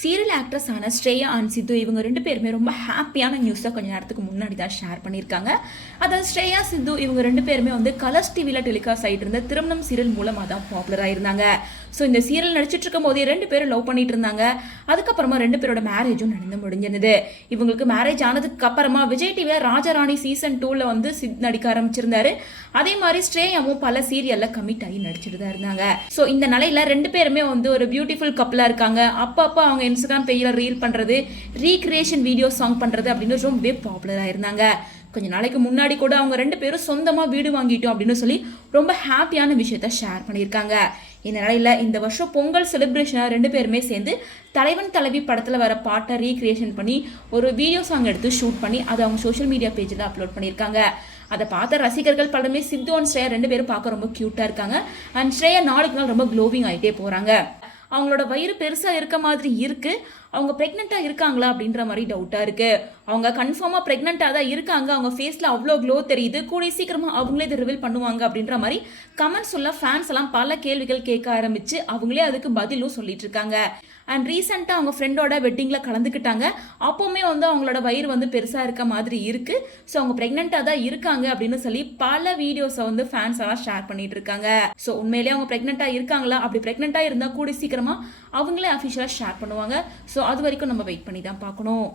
Serial actress ஆன Shreya and சித்து இவங்க ரெண்டு பேருமே ரொம்ப ஹாப்பியான நியூஸை கொஞ்ச நேரத்துக்கு முன்னாடி தான் ஷேர் பண்ணியிருக்காங்க. அதாவது ஸ்ரேயா சித்து இவங்க ரெண்டு பேருமே வந்து கலர்ஸ் டிவியில் டெலிகாஸ்ட் ஆகிட்டு இருந்த திருமணம் சீரியல் மூலமாக தான் பாப்புலராக இருந்தாங்க. ஸோ இந்த சீரியல் நடிச்சிட்டு இருக்கும் போதே ரெண்டு பேரும் லவ் பண்ணிட்டு இருந்தாங்க. அதுக்கப்புறமா ரெண்டு பேரோட மேரேஜும் நடந்து முடிஞ்சிருந்தது. இவங்களுக்கு மேரேஜ் ஆனதுக்கு அப்புறமா விஜய் டிவியில் ராஜாராணி சீசன் 2ல் வந்து நடிக்க ஆரம்பிச்சிருந்தாரு. அதே மாதிரி ஸ்ரேயாவும் பல சீரியல்ல கமிட் ஆகி நடிச்சிட்டு தான் இருந்தாங்க. ஸோ இந்த நிலையில ரெண்டு பேருமே வந்து ஒரு பியூட்டிஃபுல் கப்பலா இருக்காங்க. அப்பப்போ அவங்க இன்ஸ்டாகிராம் பேஜ்ல ரீல் பண்றது, ரீக்ரியேஷன் வீடியோ சாங் பண்றது அப்படின்னு ரொம்பவே பாப்புலரா இருந்தாங்க. கொஞ்ச நாளைக்கு முன்னாடி கூட அவங்க ரெண்டு பேரும் சொந்தமா வீடு வாங்கிட்டோம் அப்படின்னு சொல்லி ரொம்ப ஹாப்பியான விஷயத்த ஷேர் பண்ணியிருக்காங்க. இந்த நிலையில இந்த வருஷம் பொங்கல் செலிப்ரேஷனை ரெண்டு பேருமே சேர்ந்து தலைவன் தலைவி படத்துல வர பாட்டை ரீக்ரியேஷன் பண்ணி ஒரு வீடியோ சாங் எடுத்து ஷூட் பண்ணி அதை அவங்க சோஷியல் மீடியா பேஜில் அப்லோட் பண்ணியிருக்காங்க. அதை பார்த்த ரசிகர்கள் பலமே சித்து அண்ட் ஸ்ரேயா ரெண்டு பேரும் பார்க்க ரொம்ப கியூட்டா இருக்காங்க. அண்ட் ஸ்ரேயா நாளுக்கு நாள் ரொம்ப க்ளோவிங் ஆகிட்டே போறாங்க. அவங்களோட வயிறு பெருசா இருக்க மாதிரி இருக்கு. அவங்க பிரெக்னெண்டா இருக்காங்களா அப்படின்ற மாதிரி டவுட்டா இருக்கு. அவங்க கன்ஃபார்மா பிரெக்னெண்டா தான் இருக்காங்க. அவங்க ஃபேஸ்ல அவ்வளோ க்ளோ தெரியுது. கூடிய சீக்கிரமா அவங்களே இதை ரிவீல் பண்ணுவாங்க அப்படின்ற மாதிரி கமெண்ட்ஸ் சொல்ல ஃபேன்ஸ் எல்லாம் பல கேள்விகள் கேட்க ஆரம்பிச்சு அவங்களே அதுக்கு பதிலும் சொல்லிட்டு இருக்காங்க. அண்ட் ரீசெண்டாக அவங்க ஃப்ரெண்டோட வெட்டிங்கில் கலந்துக்கிட்டாங்க. அப்போவுமே வந்து அவங்களோட வயிறு வந்து பெருசாக இருக்க மாதிரி இருக்கு. ஸோ அவங்க ப்ரெக்னெண்ட்டாக தான் இருக்காங்க அப்படின்னு சொல்லி பல வீடியோஸை வந்து ஃபேன்ஸ் எல்லாம் ஷேர் பண்ணிட்டு இருக்காங்க. ஸோ உண்மையிலேயே அவங்க ப்ரெக்னெண்ட்டாக இருக்காங்களா? அப்படி ப்ரெக்னெண்ட்டாக இருந்தால் கூட சீக்கிரமாக அவங்களே அஃபிஷியலாக ஷேர் பண்ணுவாங்க. ஸோ அது வரைக்கும் நம்ம வெயிட் பண்ணி தான் பார்க்கணும்.